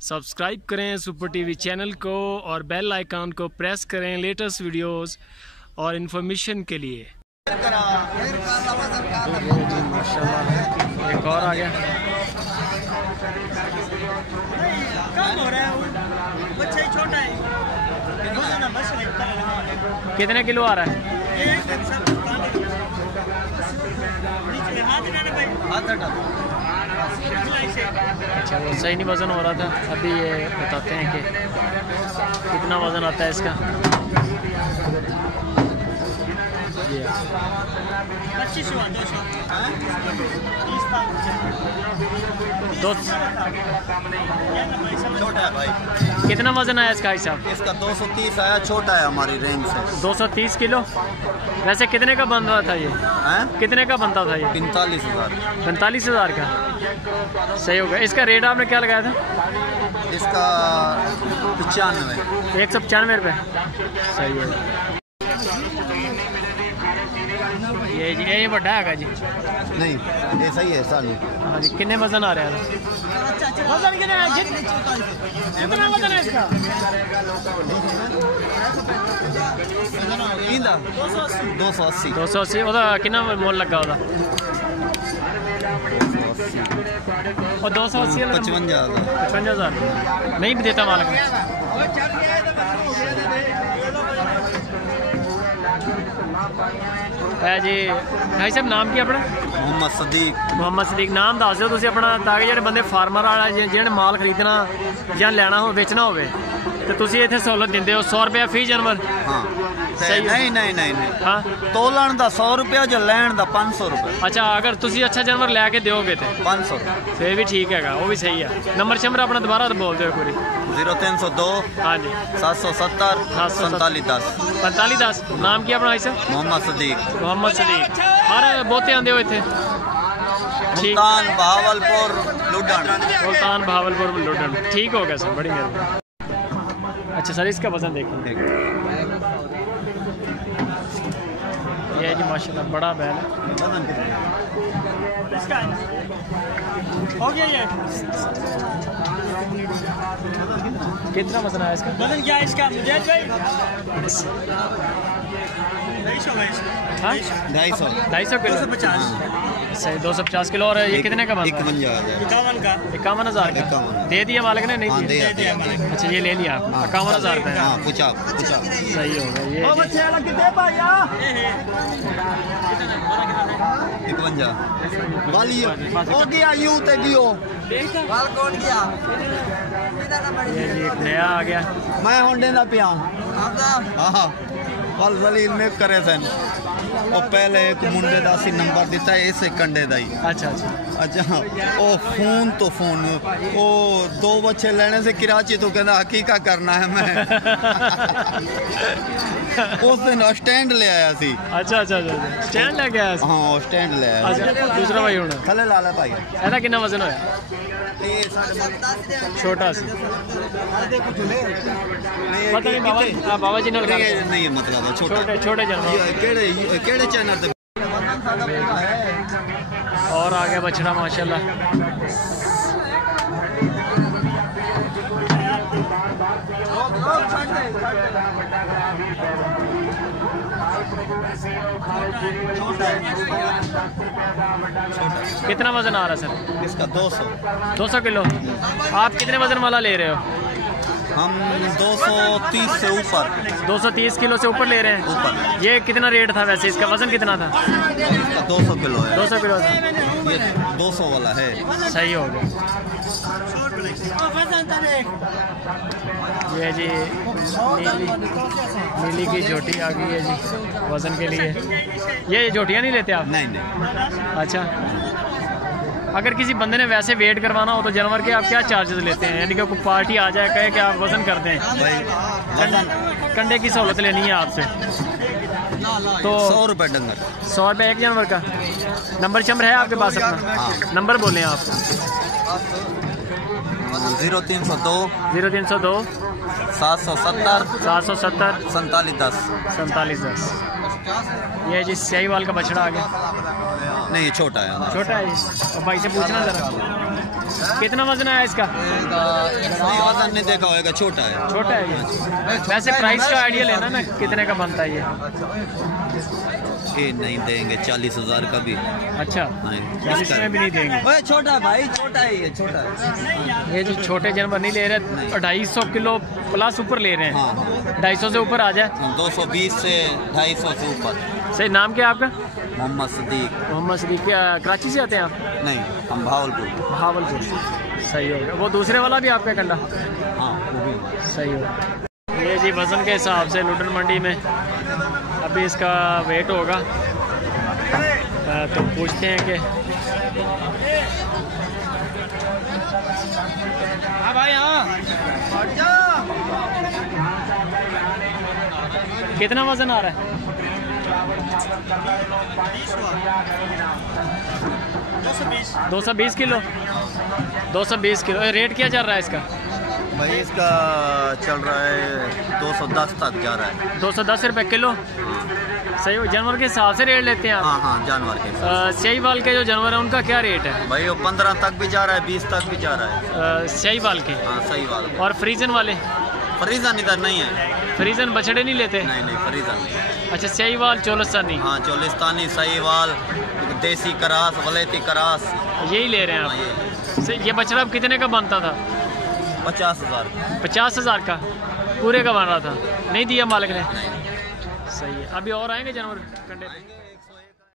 Subscribe करें super TV channel को और बेल आइकन को प्रेस करें लेटेस्ट वीडियोस और इन्फॉर्मेशन के लिए। माशाल्लाह एक और आ गया। कितने किलो आ रहा है? अच्छा वो सही नहीं वज़न हो रहा था, अभी ये बताते हैं कि कितना वज़न आता है इसका। 25 छोटा है भाई। कितना वज़न आया इसका हिसाब? इसका 230 आया, छोटा है हमारी रेंज से। 230 किलो। वैसे कितने का बन रहा था ये? कितने का बनता था ये? 45,000। 45,000 का सही होगा। इसका रेट आपने क्या लगाया था? इसका 95। 195 रुपये सही है। ये बड़ा है जी? नहीं ये सही है सालू। हाँ जी। कितने वजन आ रहे हैं? वजन कितना है? कितना वजन है इसका? 280। 280 ਉਹਦਾ कितना मोल लगा ਉਹਦਾ? और 280 55,000 नहीं भी देता मालिक। जी भाई साहब नाम की अपना? मोहम्मद सदीक। मोहम्मद सदीक नाम दस दो तुसी अपना, ताकि ਜਿਹੜੇ ਬੰਦੇ ਫਾਰਮਰ ਵਾਲਾ ਜਿਹਨੇ ਮਾਲ ਖਰੀਦਣਾ ਜਾਂ ਲੈਣਾ ਹੋ ਵੇਚਣਾ ਹੋਵੇ तो तुसी इत्थे सहूलत दिंदे हो। 100 रुपया फी जानवर? हाँ सही। नहीं हाँ तोलन दा 100 रुपया जो लैन दा 500 रुपया। अच्छा अगर तुसी अच्छा जानवर लैके दोगे तो 500 फिर भी ठीक है, वो भी सही है। नंबर शंबर अपना दोबारा बोल दो पूरी। 0302 हाँ जी 770 4710 4510। नाम की अपना इसे? मोहम्मद सदीक। मोहम्मद सदीक। हर बहुते आंदे हो इत्थे? मुल्तान बहावलपुर लुडन। मुल्तान बहावलपुर लुडन। ठीक हो गया सर, बड़ी मेहरबानी। अच्छा सर इसका वजन देखिए। ये जी माशाल्लाह बड़ा बैल है। हो गया ये। कितना वजन आया इसका? वजन क्या है इसका मुजाहिद भाई? 250 किलो। 250 किलो। और ये कितने का बनता है? 51,000 का दे दिया मालिक ने? नहीं दिया। अच्छा ये ले लिया 51,000 रुपये। सही होगा ये। 51 ये जी एक नया आ गया। मैं होंडे ना पिया पल जलील में करे सन और पहले एक मुंडे दा सी नंबर दिता है इसे कंडे दा ही। अच्छा ओ फोन तो फोन ओ 2 बच्चे लेने से कराची तो कहना हकीका करना है मैं उस दिन स्टैंड ले आया सी। अच्छा स्टैंड ले गया? हाँ स्टैंड ले आया। अच्छा दूसरा भाई होना थले ला ले भाई। ऐसा कितना वजन होया? छोटा सी पता नहीं बाबा जी ने नहीं मतलब छोटे जानवर। केड़े चैनल पे और आ गया बछड़ा माशाल्लाह। कितना वजन आ रहा है सर इसका? 200 किलो। आप कितने वजन वाला ले रहे हो? हम 230 से ऊपर। 230 किलो से ऊपर ले रहे हैं ऊपर। ये कितना रेट था वैसे? इसका वजन कितना था? इसका 200 किलो है। 200 किलो था। ये 200 वाला है। सही हो गया। ये जी नीली की झोटी आ गई है जी वजन के लिए। ये झोटियाँ नहीं लेते आप? नहीं। अच्छा अगर किसी बंदे ने वैसे वेट करवाना हो तो जानवर के आप क्या चार्जेस लेते हैं? यानी कि कोई पार्टी आ जाए कहे कि आप वजन कर दें भाई कंडे की सहूलत लेनी है आपसे तो 100 रुपये डंगर। 100 रुपये एक जानवर का। नंबर शंबर है आपके पास अपना? हाँ। नंबर बोलें आप। 0302 770 4710। ये जी सहीवाल का बछड़ा आ गया। नहीं ये छोटा है। छोटा है जी। और भाई से पूछना जरा। कितना वजन है इसका? वजन नहीं देखा होगा, छोटा है। छोटा है ये। वैसे प्राइस का आइडिया लेना ना, कितने का बनता है ये नहीं देंगे 40,000 का भी। अच्छा, इसमें भी नहीं देंगे। छोटा भाई, छोटा है ये, छोटा है। ये जो छोटे जानवर नहीं ले रहे, 250 किलो प्लस ऊपर ले रहे हैं। हाँ। 250 से ऊपर आ जाए। 220 से 250 से ऊपर। सही। नाम क्या है आपका? मोहम्मद सदीक। मोहम्मद सदीक। क्या कराची से आते हैं आप? नहीं, हम भावलपुर। भावलपुर। सही होगा। वो दूसरे वाला भी आपका कंडा? हाँ, वो भी सही होगा। ये जी वज़न के हिसाब से लुटन मंडी में अभी इसका वेट होगा, तो पूछते हैं कि हाँ भाई हाँ, कितना वज़न आ रहा है? 220 किलो। 220 किलो। रेट क्या चल रहा है इसका? भाई इसका चल रहा है 210 तक जा रहा है। 210 रुपये किलो। सही हो। जानवर के हिसाब से रेट लेते हैं आप? हाँ हाँ, जानवर के। शाहीवाल के जो जानवर है उनका क्या रेट है? भाई वो 15 तक भी जा रहा है, 20 तक भी जा रहा है। शाहीवाल के? हाँ, शाहीवाल। और फ्रीजन वाले? फ्रीजन इधर नहीं है। फ्रीजन बछड़े नहीं लेते? नहीं, फ्रीजन नहीं। अच्छा, शाहीवाल चोलिस्तानी? हाँ, चोलिस्तानी, शाहीवाल, देसी करास, वलेती करास, यही ले रहे हैं आप? ये बछड़ा अब कितने का बनता था? 50,000। 50,000 का पूरे का बन रहा था, नहीं दिया मालिक ने? सही है। अभी और आएंगे जानवर कंडे पे?